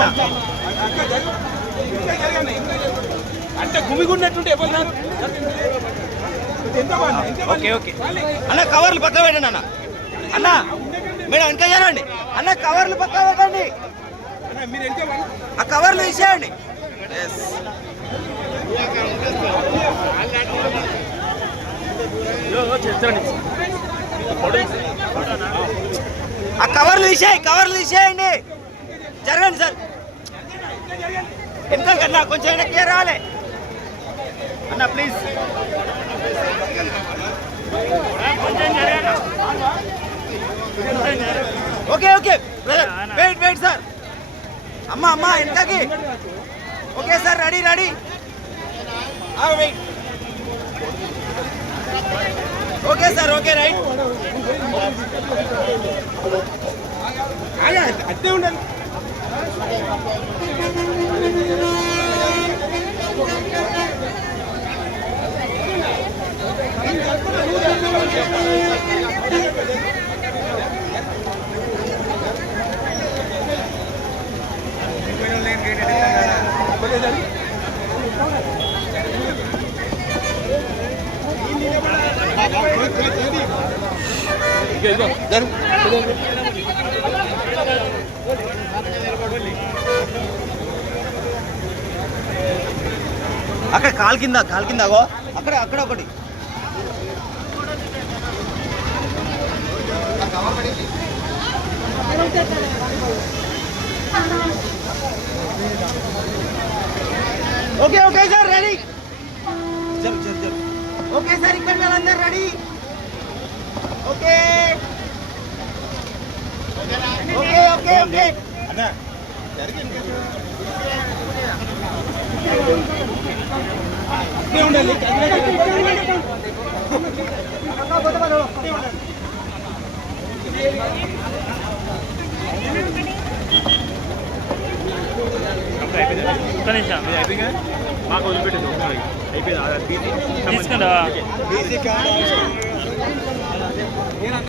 అన్న అంటే గుమిగున్నట్టుంటే ఎవరు ఓకే ఓకే అన్న కవర్లు పక్క పెట్టండి అన్న అన్న మేడం ఇంకా చేయండి అన్న కవర్లు పక్క పెట్టండి ఆ కవర్లు తీసేయండి ఆ కవర్లు తీసేయండి జరగండి సార్ ఎంత కన్నా కొంచెం వెనక్కి రాలే అన్న please okay okay brother wait sir అమ్మా వెనకకి okay sir ready wait okay sir okay right అట్టే ఉండాలి అక్కడ కాలు కింద అక్కడ ఒకటి okay sir ready okay sir ఇక్కడ వాళ్ళందరూ రెడీ ఓకే ఉండాలి మాకు వదిలిపెట్టేది అయిపోయింది తీసుకుంటా